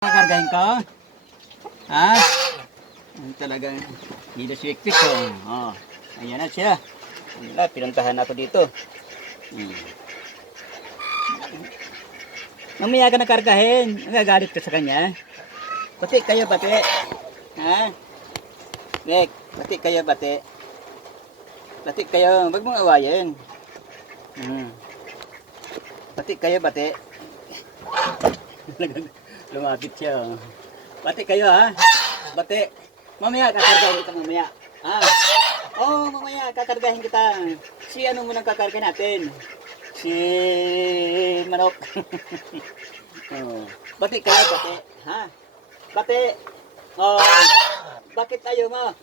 Kakargahin ko? Ha? Ang talagang hinaswik-wik ko. Oh, ayan na siya. Wala, pinuntahan ako dito. Mamaya ka na kargahin. Nagagalit ka sa kanya. Pati kayo, bate. Ha? Nek, pati kayo, bate. Pati kayo, wag mong awayin. Pati kayo, bate. Lumapit siya. Oh. Bate kayo, ha? Bate. Mamaya, kakargahin kita mamaya. Ha? Oh, mamaya, kakargahin kita. Si ano munang kakargahin natin? Si manok. Oh. Bate kayo, bate. Ha? Bate. Oh, bakit ayaw mo?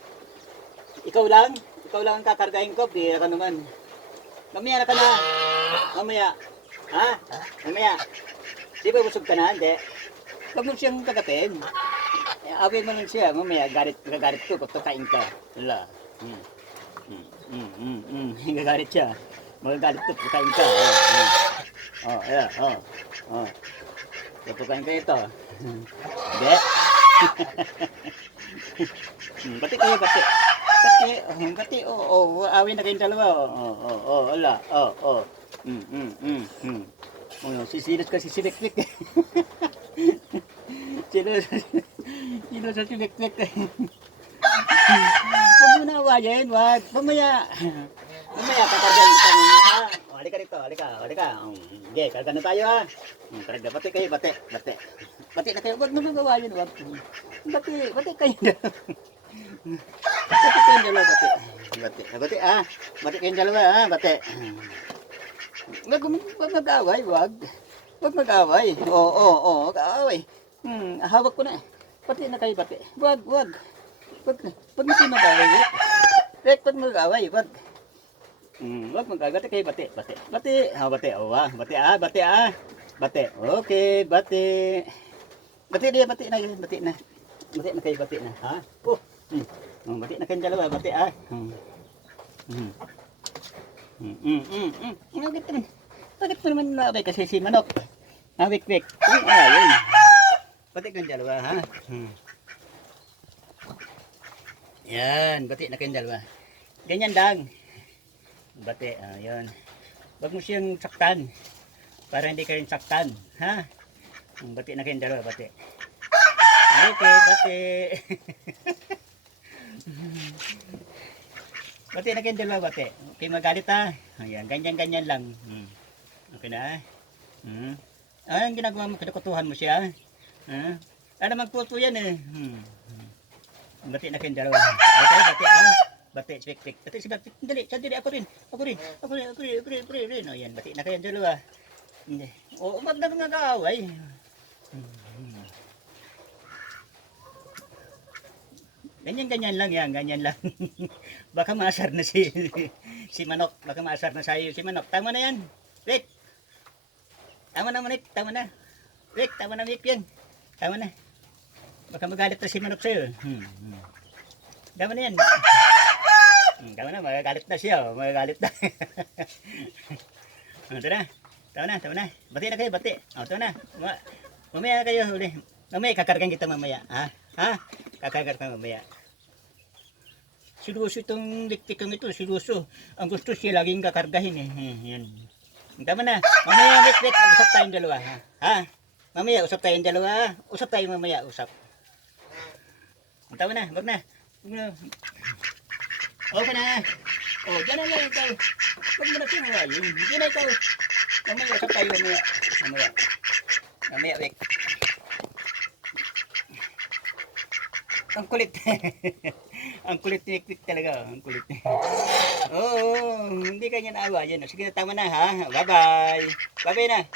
Ikaw lang? Ikaw lang ang kakargahin ko. Bira ka naman. Mamaya na ka na. Mamaya. Ha? Mamaya. Di ba busog ka na? Hindi. Huwag mo siyang kagatin. Awin mo lang siya. Mamaya, gagalit ko. Kakain ka. Wala. Gagalit siya. Magagalit ko. Kakain ka. Oh, yeah. Oh. Kakain ka ito. Hindi. Bati kayo, bati. Bati, awin na kayong dalawa. Wala. Sisilos ka si Silik-Lik. Sino sa Silik-Lik. Huwag mo na awayin, wag. Mamaya, kakargahin kita mamaya. Halika rito, halika. Sige, karga na tayo ha. Karga, bati kayo, bati. Bati na kayo, wag mo nang awayin, wag. Bati kayo na. Bati kayong dalawa, bati. Bati kayong dalawa ha, bati. Wag mag-away, wag. Wag mag-away. Oo, mag-away. Hawak ko na. Pati na kayo, pati. Wag. Wag na kayo mag-away. Wag mag-away, wag. Wag mag-away. Bati kayo, bati. Bati. Bati. Bati. Okay, bati. Bati na. Bati na kayo, bati na. Ha? Bati na kayong dalawa, bati Bakit mo naman naway kasi si manok? Wik-wik. Ayun. Bati kayong dalawa, ha? Yan, bati na kayong dalawa. Ganyan lang. Bati, ayun. Wag mo siyang saktan. Para hindi kayong saktan, ha? Bati na kayong dalawa, bati. Okay, bati. Bati na kayong dalawa, bati. Okay, magalit ha. Ayan, ganyan lang. Okay na. Ang ginagawa mo, kinukutuhan mo siya. Ano magputo yan eh. Bati na kayong dalawa. Okay, bati Bati, spik. Bati si Bati. Sandali, ako rin. Ayan, bati na kayong dalawa. Wag na nag-aaway. Ganyan lang yan, ganyan lang. Baka maasar na si manok. Baka maasar na sa'yo si manok. Tama na yan. Rick. Tama na, Manik. Tama na. Rick, tama na, Mick yan. Tama na. Baka magalit na si manok sa'yo. Tama na yan. Tama na, magagalit na siya. Magagalit na. Tama na. Bati na kayo, bati. Tama na. Mamaya kayo huli. Mamaya, kakargan kita mamaya. Ha? Kakargan ka mamaya. Siluso itong liktikang ito, siluso. Ang gusto siya laging kakargahin eh. Yan. Tama na. Mamaya, Rick, usap tayong dalawa. Ha? Mamaya, usap tayong dalawa. Usap tayo mamaya, usap. Tama na, wag na. Okay na. Diyan na lang ikaw. Wag mo na sinawayin. Diyan na ikaw. Mamaya, usap tayo mamaya. Mamaya, Rick. Ang kulit. Ang kulit ni Rick talaga. Ang kulit. Hindi kanya naawa. Yan. Sige, tama na ha. Bye-bye. Bye-bye na.